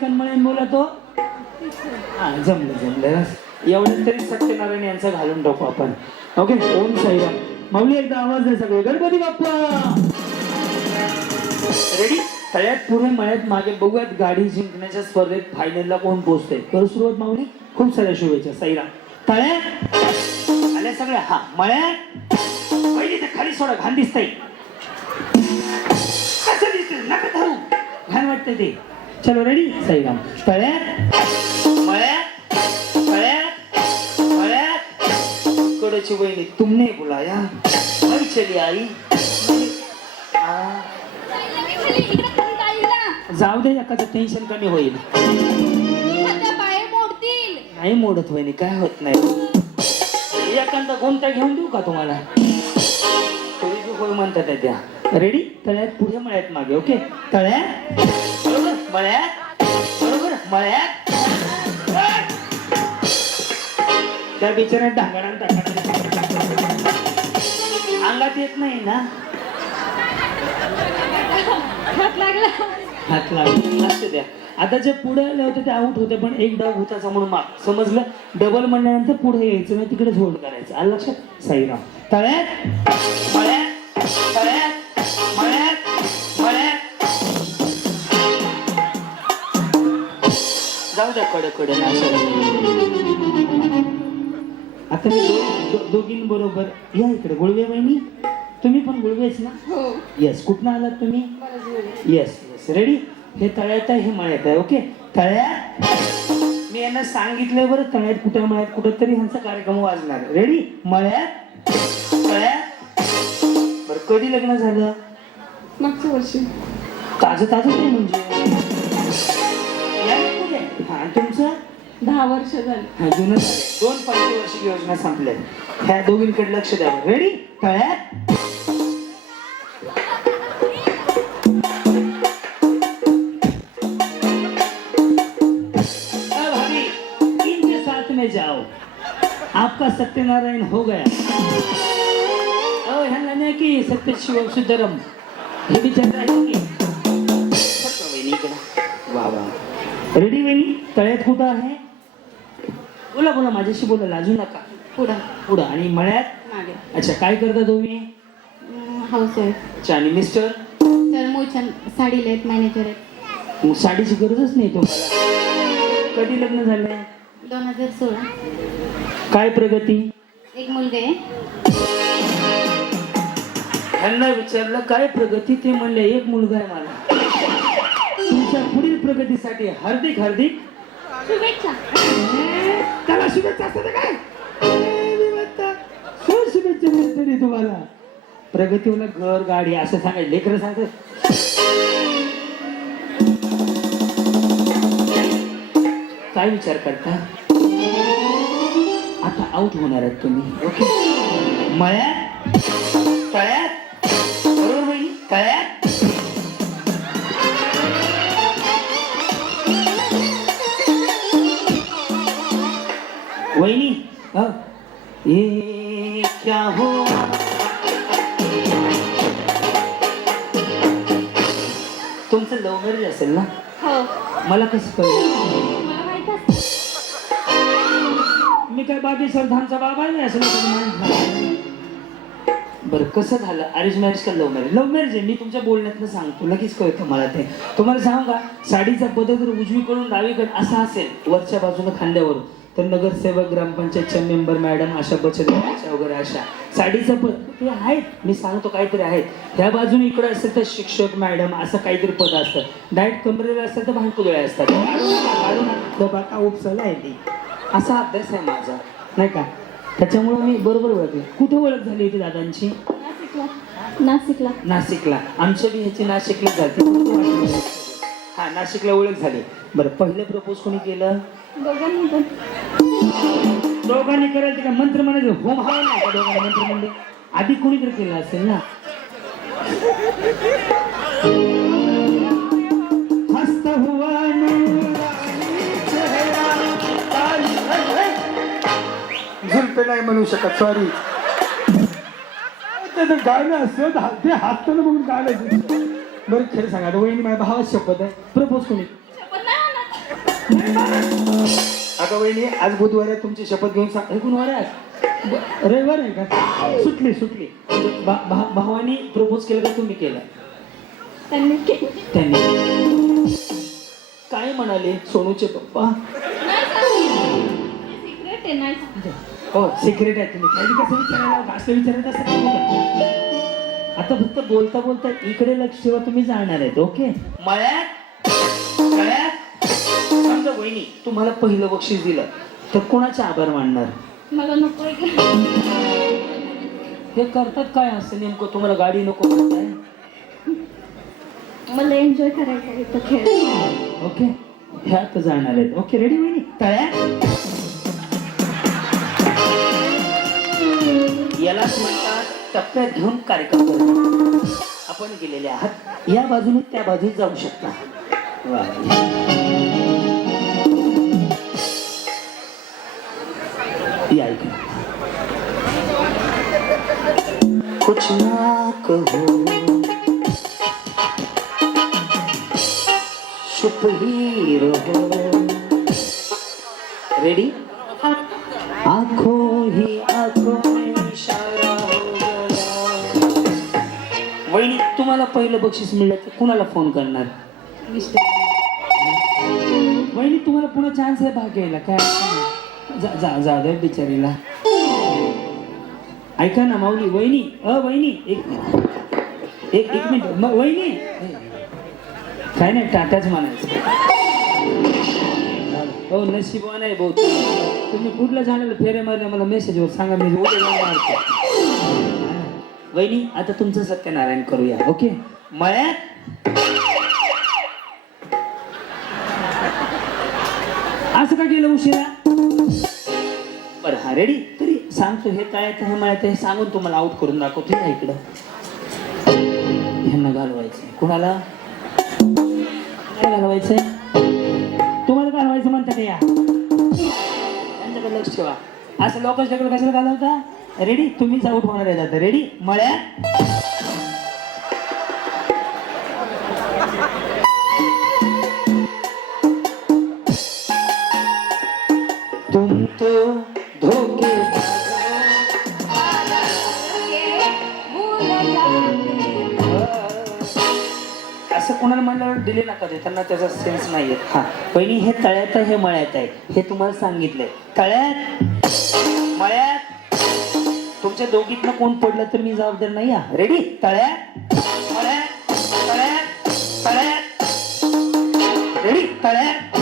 तू पुढं बोला तो हा जमलं जमलं. एवढं तरी सत्यनारायण यांचं घालून टाकू आपण. ओके ओम साईराम. माऊली एकदा आवाज द्या सगळे. गणपती बाप्पा! रेडी तळ्यात पुढे मळ्यात मागे बघूयात गाडी जिंकण्याच्या स्पर्धेत फायनलला कोण पोहोचते तर सुरुवात माऊली? खूप साऱ्या शुभेच्छा. साईराम. तळ्यात आल्या सगळ्या. हा मळ्यात पहिली तर खाली सोडा. घाण दिसतंय. कसं दिसतंय. नका धरू. घाण वाटतंय ते. चलो रेडी साईराम तळ्यात मळ्यात तळ्यात मळ्यात कडची बहिणी तुमने बुलाया मैं चली आई आ, जाऊ दे एकाचं टेन्शन कमी होईल पाय मोडतील नाही मोडत वहिनी काय होत नाही एखादा कोणता घेऊन देऊ का तुम्हाला तरी बी होय म्हणतात त्या रेडी तळ्यात पुढे मळ्यात मागे ओके तळ्यात मळ्यात? बरोबर? मळ्यात? त्या ढांगडान अंगात येत नाही ना? हात लागला. हात लागला. असू द्या. आता जे पुढे आले होते ते आउट होते पण एक डाव होताचा म्हणून माग. समजलं? डबल म्हणल्यानंतर पुढे यायचं नाही तिकडेच होल्ड करायचं. आलं लक्षात? साईराम. तळ्यात? मळ्यात? तळ्यात? जाऊ द्या कडे कडे आता मी दोघींबरोबर या इकडे. गुळवे बहिणी तुम्ही पण गुळवेच ना? हो. येस कुठनं आलात तुम्ही? येस येस रेडी हे तळ्यात आहे हे मळ्यात आहे ओके तळ्यात? मी यांना सांगितलंय बरं तळ्यात कुठं मळ्यात कुठं तरी ह्यांचा कार्यक्रम वाजणार रेडी मळ्यात? तळ्यात? बरं कधी लग्न झालं? मागच्या वर्षी. ताजं ताजं नाही म्हणजे? दहा वर्ष झाली. अजूनच दोन पंचवार्षिक योजना संपल्या ह्या दोघींकडे लक्ष द्या. रेडी तळ्यात. साथ में जाओ. आपका सत्यनारायण हो गया. अहो ह्यांना नाही की सत्य शिव सुंदरम हे विचार आहे वा वा. रेडी वेणी? तळ्यात कुठं आहे? बोला बोला माझ्याशी बोला लाजू नका. पुढं. पुढं. आणि मळ्यात? मागे. अच्छा काय करता तुम्ही? हाऊस वाईफ अच्छा आणि मिस्टर तर मोछन साडी लेत मॅनेजर आहेत. मग साडीची गरजच नाही तुम्हाला? कधी लग्न झालंय? दोन हजार सोळा. काय प्रगती? एक मुलगा आहे. ह्यांना विचारलं काय प्रगती? ते म्हणले एक मुलगा आहे मला. तुमच्या पुढील प्रगतीसाठी हार्दिक हार्दिक शुभेच्छा. त्याला शुभेच्छा असतात काय ए, शुभेच्छा रे तुम्हाला? प्रगतीवर घर गाडी असं सांगायचं. लेकर सांगत काय विचार करता? आता आउट होणार आहेत तुम्ही. ओके मळ्यात? तळ्यात? बरोबर बहिणी? तळ्यात? असतं मी काय बाबी सरधानचा बाबा नाही असं. बरं कसं झालं? अरेंज मॅरेज का लव्ह मॅरेज? लव्ह मॅरेज आहे मी तुमच्या बोलण्यातनं सांगतो. लगेच कळतं मला ते. तुम्हाला सांगू का साडीचा पदर जर उजवीकडून डावीकडे असा असेल वरच्या बाजूनं खांद्यावर तर नगरसेवक ग्रामपंचायतच्या मेंबर मॅडम अशा बचत गटाच्या वगैरे अशा. साडीचं पद ते आहेत. मी सांगतो काहीतरी आहेत. ह्या बाजूने इकडे असेल तर शिक्षक मॅडम असं काहीतरी पद असतं. डायट कमरेला असेल तर भांडकुदळे असतात. बाका उपसाला आहे ती. असा अभ्यास आहे माझा. नाही का? त्याच्यामुळे मी बरोबर ओळखले. कुठे ओळख झाली होती दादांची? नाशिकला. नाशिकला. नाशिकला. आमच्या बी ह्याची नाशिकला झाली हा नाशिकला ओळख झाली. बरं पहिलं प्रपोज कोणी केलं? दोघांनी पण. दोघांनी करायचं का मंत्र म्हणायचं होम हवा नाही. का दोघांनी मंत्र म्हणले. आधी कोणीतरी केलं असेल ना? हस्त हुआ हे, हे. झुलपे नाही म्हणू शकत सॉरी त्याचं गाणं असं ते हाताला बघून गाणं बरं खरं सांगा वहिनी माझ्या भावाच शपथ आहे प्रपोज कोणी. अगं वहिनी आज बुधवार आहे तुमची शपथ घेऊन सांग गुरुवार आहे आज? ब- रविवार आहे का सुटली सुटली भा- भा- भावानी प्रपोज केलं का तुम्ही केलं त्यांनी केलं. त्यांनी काय म्हणाले सोनूचे पप्पा नाही सांगितलं. Secret आहे, नाही सांगितलं. हो सिक्रेट आहे तुम्ही काही कसं विचारायला असं विचारत असं नाही. आता फक्त बोलता बोलता इकडे लक्ष ठेवा तुम्ही जाणार आहेत ओके? मळ्यात मळ्यात समजा वहिनी तुम्हाला पहिलं बक्षीस दिलं तर कोणाचे आभार मानणार? मला नको आहे. हे करतात काय असं नेमकं? तुम्हाला गाडी नको म्हणताय? मला एन्जॉय करायचं आहे तो खेळ. ओके? ह्यात जाणार आहेत. ओके रेडी वहिनी? तळ्या यालाच म्हणतात टप्प्यात घेऊन कार्यक्रम. आपण गेलेले आहात. या बाजूने त्या बाजूने जाऊ शकता. या. कुछ ना कहो. चुप ही रहो. रेडी आंखों ही आंखों. पहिलं बक्षीस मिळलं तर कुणाला फोन करणार? वहिनी तुम्हाला पुन्हा चान्स आहे भाग घ्यायला काय जा जा जाऊ दे बिचारीला. ऐका ना माऊली वहिनी अ वहिनी एक एक एक मिनिट. मग वहिनी! काय नाही टाटाच म्हणायचं. हो नशिबवान आहे भाऊ तुम्ही कुठल्या झाडाला फेरे मारले मला मेसेजवर सांगा मी उद्या मारतो. वहिनी आता तुमचं सत्यनारायण करूया ओके? मळ्यात? असं का केलं उशिरा? बरं हा रेडी तरी सांगतो हे काय हे मळ्यात हे सांगून तुम्हाला आउट करून दाखवतो या इकडं. ह्यांना घालवायचं कुणाला? काय घालवायचंय? तुम्हाला घालवायचं म्हणतात या? त्यांच्याकडे लक्ष ठेवा. असं लोकांच्याकडे कशाला घालवता? रेडी तुम्हीच आउट होणार आहे आता. रेडी मळ्या? तुम तो धोके. असं कोणाला म्हणल्यावर दिले नका ते. त्यांना त्याचा सेन्स नाहीये. हा. पहिली हे तळ्यात आहे हे मळ्यात आहे. हे तुम्हाला सांगितलंय. तळ्यात? मळ्यात? तुमच्या दोघीतनं कोण पडलं तर मी जबाबदार नाही हा रेडी तळ्यात मळ्यात तळ्यात तळ्यात रेडी तळ्यात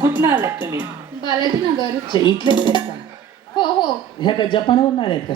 कुठनं आलात तुम्ही? बालाजीनगर. अच्छा, इथलेच आहेत का? हो हो. ह्या काय जपानवरून आल्यात का?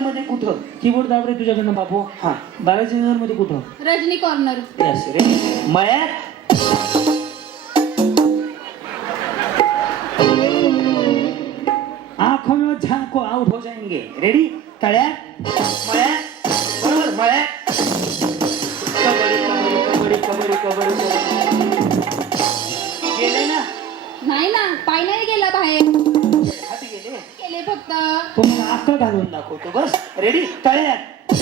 मध्ये कुठं? कीबोर्ड दाबरे तुझ्याकडनं बापू. हा बालाजीनगरमध्ये कुठं? रजनी कॉर्नर यस रे मळ्यात? रेडी तळ्यात मळ्यात बरोबर मळ्यात कबड्डी कबड्डी कबड्डी कबड्डी गेले ना? नाही ना पाय नाही गेला बाहेर. हात गेले. गेले फक्त. तुम्हाला अक्का घालून दाखवतो बस. रेडी तळ्यात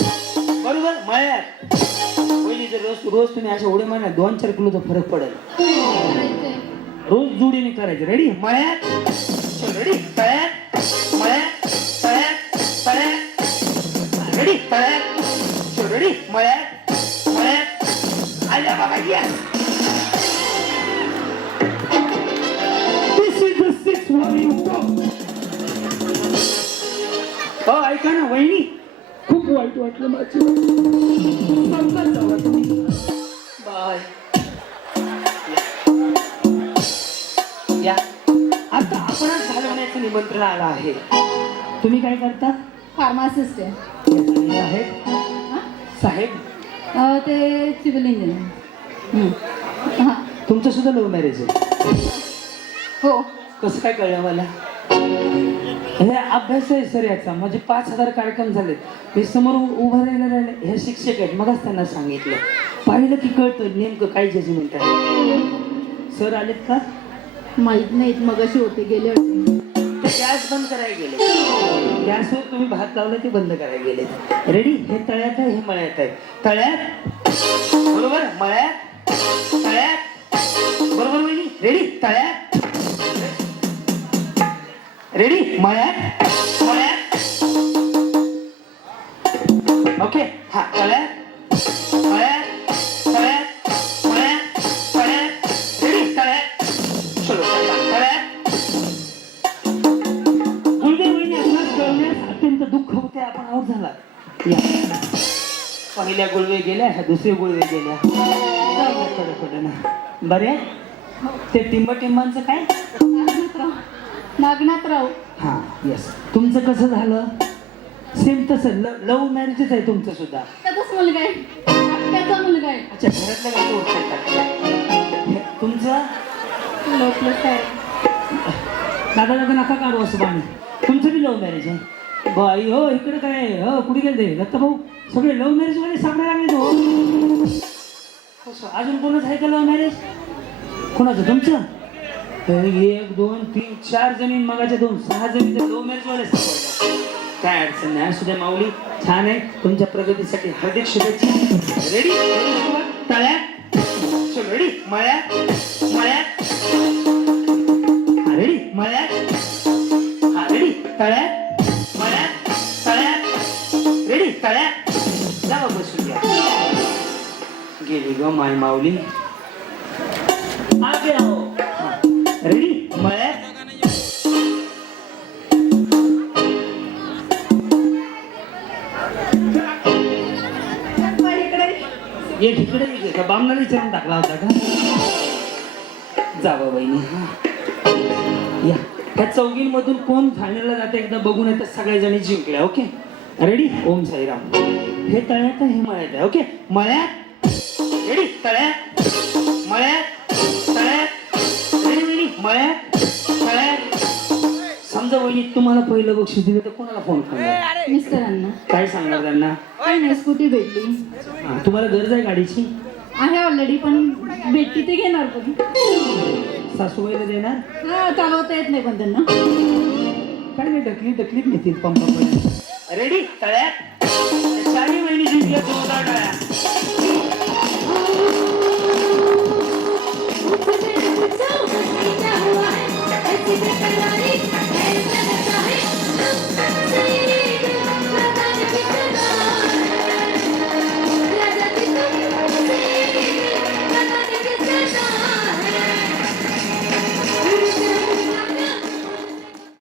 बरोबर? मळ्यात पहिली जर रोज रोज तुम्ही अशा उड्या मारल्या दोन चार किलोचा फरक पडेल. रोज जोडीने करायचे. रेडी मळ्यात रेडी तळ्यात तळ्यात तळ्यात रेडी. मळ्यात मळ्यात आल्या बाबा या. This is the sixth one you ऐका ना वहिनी. खूप वाईट वाटलं माझी. बाय. या. आता आपणच घालवण्याचं निमंत्रण आलं आहे. तुम्ही काय करता? फार्मासिस्ट आहे. साहेब? साहेब. अं, ते सिव्हिल इंजिनियर हां. तुमचं सुद्धा लव्ह मॅरेज आहे. हो. कसं काय कळलं मला? हे अभ्यास आहे सर याचा. म्हणजे पाच हजार कार्यक्रम झालेत. हे समोर उ- उभं राहायला राहिले हे शिक्षक आहेत. मगच त्यांना सांगितलं. पाहिलं की कळतं नेमकं काय जजमेंट आहे. सर आलेत का? माहीत नाहीत. मगाशी होते गेले होते. ते गॅस बंद करायला गेले. गॅसवर तुम्ही भात लावलं ते बंद करायला गेले. रेडी हे तळ्यात आहे हे मळ्यात आहे. तळ्यात? बरोबर? मळ्यात? तळ्यात? बरोबर म्हणजे? वहिनी रेडी तळ्यात? रेडी मळ्यात? मळ्यात? ओके हा तळ्यात? आपण आऊट झाला. पहिल्या गुळवे गेल्या ह्या दुसरे गुळवे गेल्या. थोडं थोडं ना. बरे? ते टिंबटिंबांचं काय? नागनाथराव. नागनाथराव. हा येस तुमचं कसं झालं? सेम तसं. लव्ह मॅरेजच आहे तुमचं सुद्धा. त्याचाच मुलगा आहे. त्याचा मुलगा आहे. अच्छा घरातल्या काही ओळखतात तुमचं? लोकलच आहे दादा दादा नका काढू असं पाणी तुमचं बी लव्ह मॅरेज आहे. बाई हो इकडे काय? हो कुठे गेले दत्ता भाऊ सगळे लव्ह मॅरेजमध्ये सापडायला लागले हो अजून कोणाच आहे का लव्ह मॅरेज कोणाचं? तुमचं? तर एक दोन तीन चार जमीन मगाच्या दोन सहा जमीन लव्ह मॅरेज वाले काय अडचण नाही. असू द्या माऊली छान आहे. तुमच्या प्रगतीसाठी हार्दिक शुभेच्छा. रेडी तळ्यात. रेडी मळ्यात. मळ्यात. ग माय माऊली आगे रेडी मळ्यात. का विचारून टाकला होता का? जावा बहिणी हा. या. त्या कोण फायनलला जाते एकदा बघून येतात सगळ्या जणी जिंकल्या ओके? रेडी ओम साईराम. हे तळ्यात आहे, हे मळ्यात आहे ओके? मळ्यात तळ्यात मळ्यात तळ्यात मळ्यात तळ्यात समजा वहिनी तुम्हाला पहिलं बक्षीस दिलं तर कोणाला फोन करणार मिस्टरांना काय सांगणार त्यांना काही नाही स्कूटी भेटली हा, तुम्हाला गरज आहे गाडीची आहे ऑलरेडी पण भेटती ते घेणार पण सासूबाईला देणार हा चालवता येत नाही पण त्यांना काय नाही ढकली ढकलीत नेतील पंपापर्यंत रेडी तळ्यात चारही महिने जिंकल्या